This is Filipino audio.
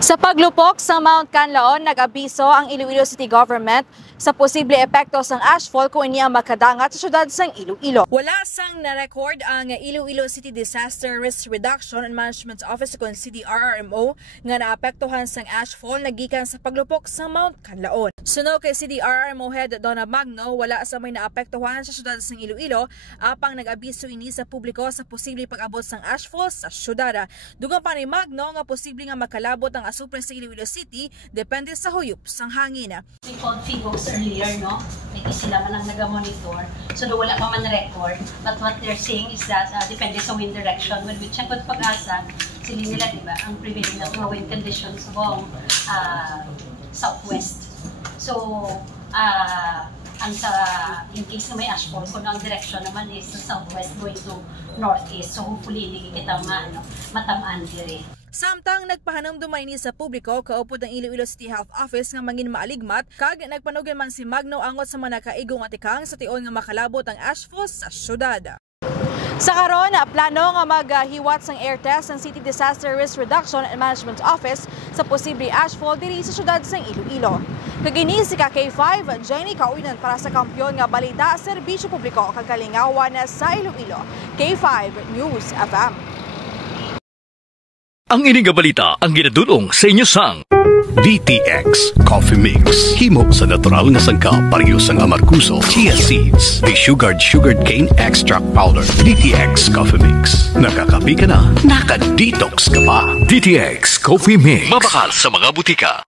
Sa paglupok sa Mount Canlaon, nag-abiso ang Iloilo City Government sa posible epekto ng ashfall kung ini ang makadangat sa syudad ng Iloilo. Wala sang na-record ang Iloilo City Disaster Risk Reduction and Management Office kung CDRRMO nga naapektuhan sang ashfall nagikan sa paglupok sa Mount Canlaon. Suno kay CDRRMO Head Donna Magno, wala sa may naapektuhan sa syudad ng Iloilo apang nag-abiso ini sa publiko sa posible pag-abot sang ashfall sa syudad. Dugang pa ni Magno nga posible nga makalabot ang asupre sa Iloilo City depende sa huyop sang hangin. We called Figos earlier, no? Hindi sila man ang nag-monitor. So, wala pa man record. But what they're saying is that depende sa wind direction. When we check with Pag-asa, sila nila, di ba, ang prevailing na wind conditions buong southwest. So, ang in case na may ashfall, kung ang direction naman is sa southwest going to northeast. So, hopefully, hindi kita matamaan dire. Samtang nagpahanamdumay ni sa publiko kaupod ng Iloilo City Health Office nga mangin maaligmat kag nagpanugan man si Magno angot sa mga nakaigong atikang sa tion nga makalabot ang ashfall sa syudad. Sa karon, plano nga maghiwat sang air test ng City Disaster Risk Reduction and Management Office sa posible ashfall diri sa syudad sang Iloilo. Kagini si K5 Jenny Kauinan para sa Kampiyon nga balita serbisyo publiko kag kalingawan sa Iloilo. K5 News FM. Ang ining balita ang ginadulong sa inyo sang DTX Coffee Mix. Himo sa natural nga sangka pareho sang amarkuso, chia seeds, sugared cane extract powder. DTX Coffee Mix. Nakakapi ka na, naka-detox ka pa. DTX Coffee Mix. Mabakal sa mga butika.